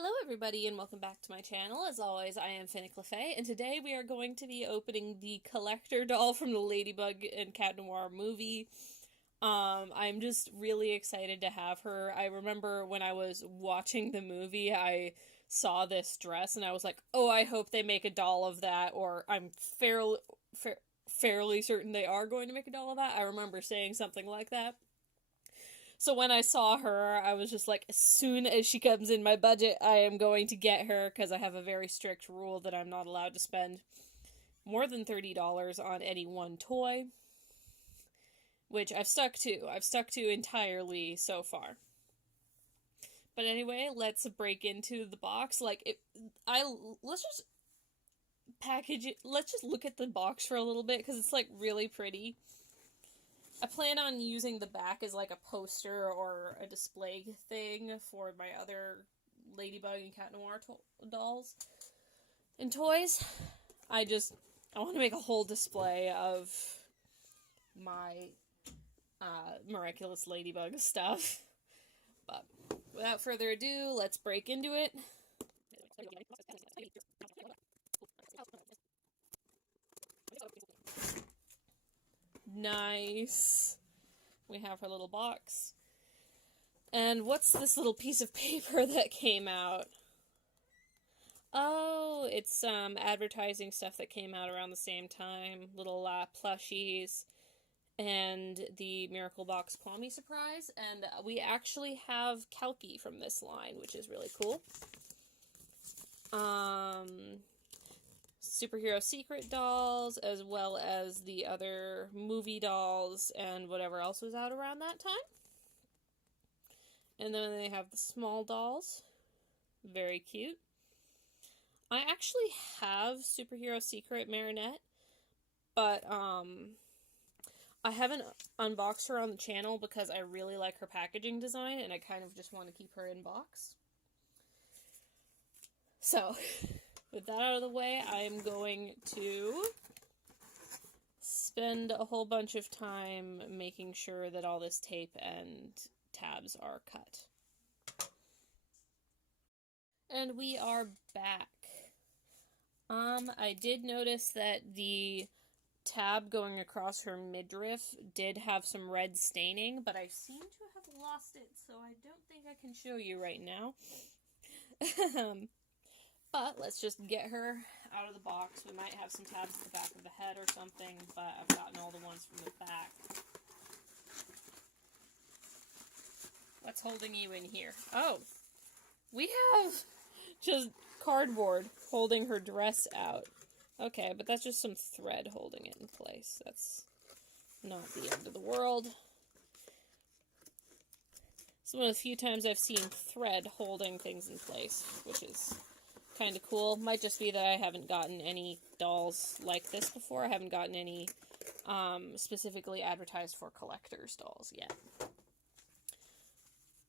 Hello everybody and welcome back to my channel. As always, I am Finnick LaFay, and today we are going to be opening the collector doll from the Ladybug and Cat Noir movie. I'm just really excited to have her. I remember when I was watching the movie, I saw this dress and I was like, oh, I hope they make a doll of that, or I'm fairly certain they are going to make a doll of that. I remember saying something like that. So when I saw her, I was just like, as soon as she comes in my budget, I am going to get her, because I have a very strict rule that I'm not allowed to spend more than $30 on any one toy, which I've stuck to. I've stuck to entirely so far. But anyway, let's break into the box. Let's just package it. Let's just look at the box for a little bit, because it's like really pretty. I plan on using the back as like a poster or a display thing for my other Ladybug and Cat Noir dolls and toys. I want to make a whole display of my Miraculous Ladybug stuff. But without further ado, let's break into it. Nice. We have her little box. And what's this little piece of paper that came out? Oh, it's advertising stuff that came out around the same time. Little plushies and the Miracle Box Kwami surprise. And we actually have Kalki from this line, which is really cool. Superhero secret dolls, as well as the other movie dolls and whatever else was out around that time. And then they have the small dolls. Very cute. I actually have Superhero Secret Marinette, but I haven't unboxed her on the channel because I really like her packaging design and I kind of just want to keep her in box. So, with that out of the way, I am going to spend a whole bunch of time making sure that all this tape and tabs are cut. And we are back. I did notice that the tab going across her midriff did have some red staining, but I seem to have lost it, so I don't think I can show you right now. But let's just get her out of the box. We might have some tabs at the back of the head or something, but I've gotten all the ones from the back. What's holding you in here? Oh, we have just cardboard holding her dress out. Okay, but that's just some thread holding it in place. That's not the end of the world. It's one of the few times I've seen thread holding things in place, which is kind of cool. Might just be that I haven't gotten any dolls like this before. I haven't gotten any specifically advertised for collectors dolls yet.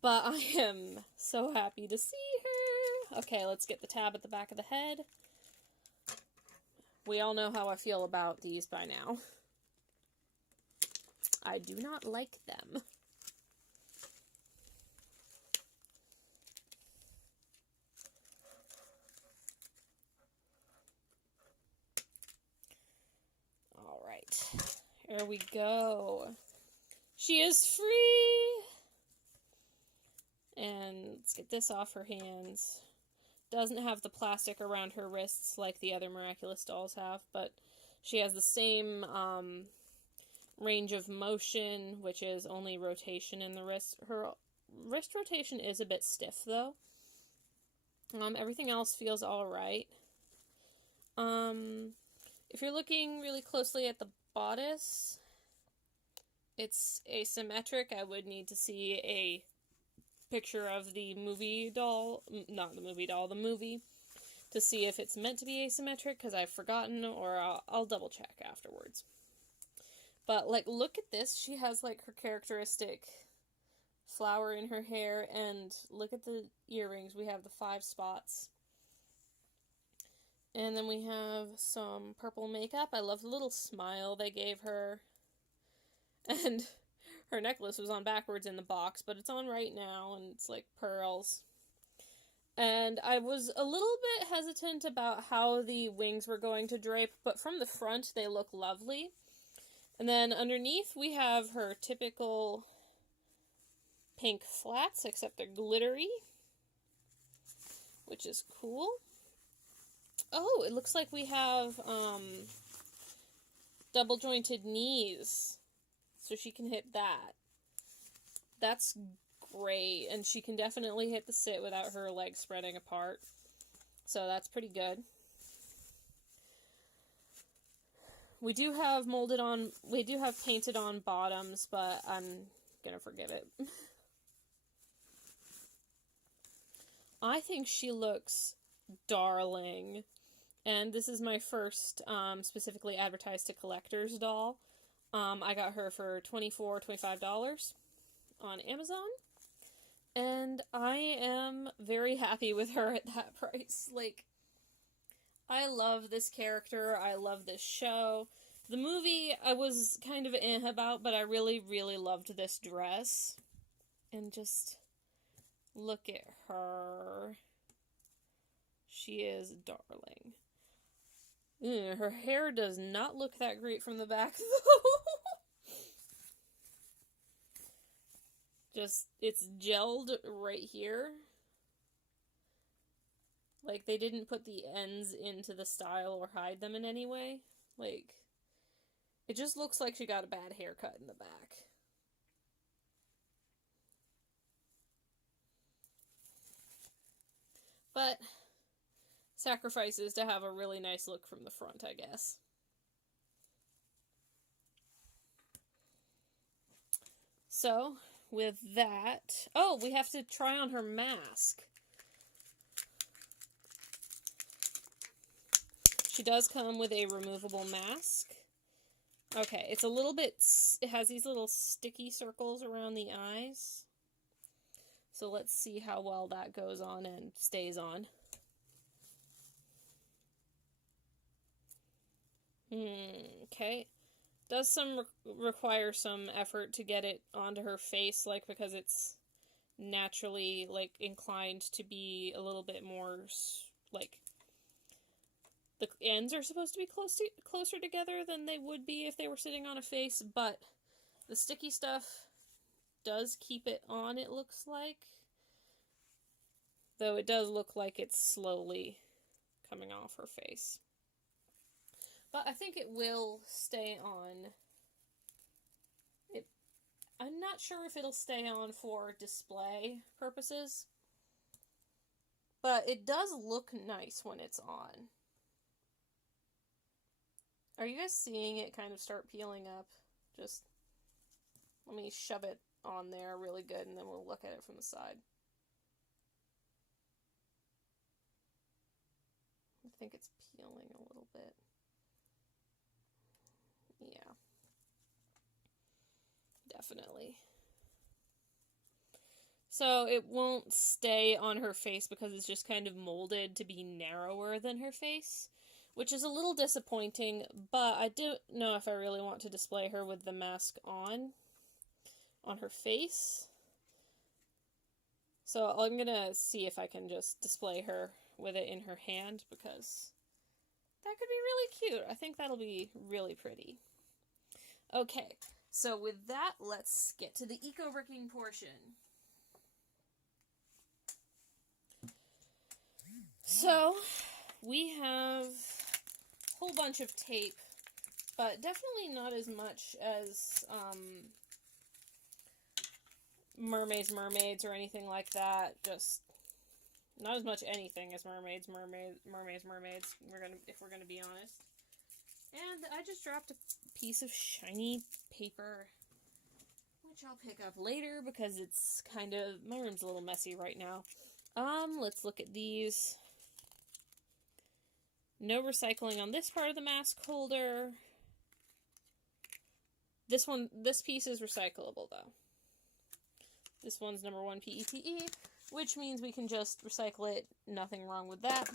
But I am so happy to see her. Okay, let's get the tab at the back of the head. We all know how I feel about these by now. I do not like them. Alright, here we go. She is free! And let's get this off her hands. Doesn't have the plastic around her wrists like the other Miraculous dolls have, but she has the same range of motion, which is only rotation in the wrist. Her wrist rotation is a bit stiff, though. Everything else feels alright. If you're looking really closely at the bodice, it's asymmetric. I would need to see a picture of the movie doll, not the movie doll, the movie, to see if it's meant to be asymmetric, because I've forgotten, or I'll double check afterwards. But, like, look at this. She has, like, her characteristic flower in her hair, and look at the earrings. We have the 5 spots. And then we have some purple makeup. I love the little smile they gave her. And her necklace was on backwards in the box, but it's on right now, and it's like pearls. And I was a little bit hesitant about how the wings were going to drape, but from the front they look lovely. And then underneath we have her typical pink flats, except they're glittery, which is cool. Oh, it looks like we have double jointed knees, so she can hit that. That's great, and she can definitely hit the sit without her legs spreading apart, so that's pretty good. We do have painted on bottoms, but I'm gonna forgive it. I think she looks darling, and this is my first specifically advertised to collectors doll. I got her for $25 on Amazon, and I am very happy with her at that price. Like, I love this character, I love this show. The movie I was kind of about, but I really, really loved this dress. And just look at her. She is darling. Her hair does not look that great from the back, though. Just, it's gelled right here. Like, they didn't put the ends into the style or hide them in any way. Like, it just looks like she got a bad haircut in the back. But sacrifices to have a really nice look from the front, I guess. So, with that... Oh, we have to try on her mask. She does come with a removable mask. Okay, it's a little bit... It has these little sticky circles around the eyes. So let's see how well that goes on and stays on. Okay. Does require some effort to get it onto her face, like, because it's naturally, like, inclined to be a little bit more, like, the ends are supposed to be closer together than they would be if they were sitting on a face, but the sticky stuff does keep it on, it looks like. Though it does look like it's slowly coming off her face. But I think it will stay on. I'm not sure if it'll stay on for display purposes. But it does look nice when it's on. Are you guys seeing it kind of start peeling up? Just let me shove it on there really good and then we'll look at it from the side. I think it's peeling a little bit. Yeah. Definitely. So it won't stay on her face because it's just kind of molded to be narrower than her face, which is a little disappointing, but I don't know if I really want to display her with the mask on her face. So I'm gonna see if I can just display her with it in her hand, because that could be really cute. I think that'll be really pretty. Okay, so with that, let's get to the eco-bricking portion. So, we have a whole bunch of tape, but definitely not as much as Mermaids or anything like that. Just not as much anything as Mermaids. If we're gonna be honest. And I just dropped a piece of shiny paper, which I'll pick up later because it's kind of, my room's a little messy right now. Let's look at these. No recycling on this part of the mask holder. This piece is recyclable though. This one's number 1 PETE, which means we can just recycle it. Nothing wrong with that.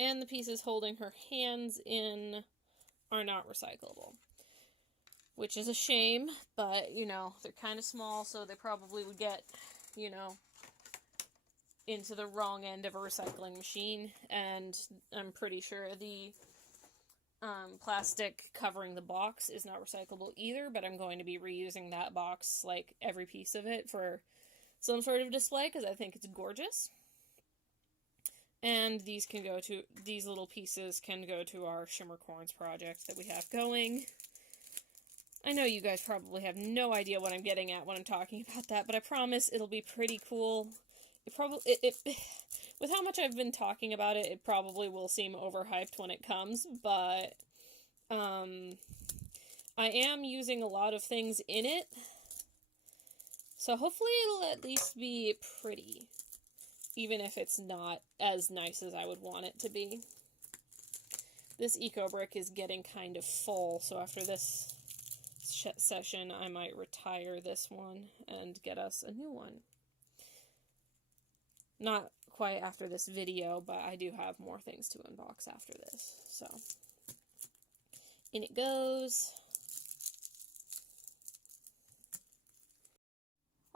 And the pieces holding her hands in are not recyclable. Which is a shame, but, you know, they're kind of small, so they probably would get, you know, into the wrong end of a recycling machine, and I'm pretty sure the plastic covering the box is not recyclable either, but I'm going to be reusing that box, like every piece of it, for some sort of display because I think it's gorgeous. And these little pieces can go to our Shimmer Corns project that we have going. I know you guys probably have no idea what I'm getting at when I'm talking about that, but I promise it'll be pretty cool. With how much I've been talking about it, it probably will seem overhyped when it comes, but I am using a lot of things in it, so hopefully it'll at least be pretty, even if it's not as nice as I would want it to be. This eco brick is getting kind of full, so after this session, I might retire this one and get us a new one. Not quite after this video, but I do have more things to unbox after this. So, in it goes.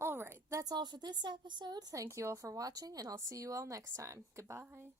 Alright, that's all for this episode. Thank you all for watching, and I'll see you all next time. Goodbye.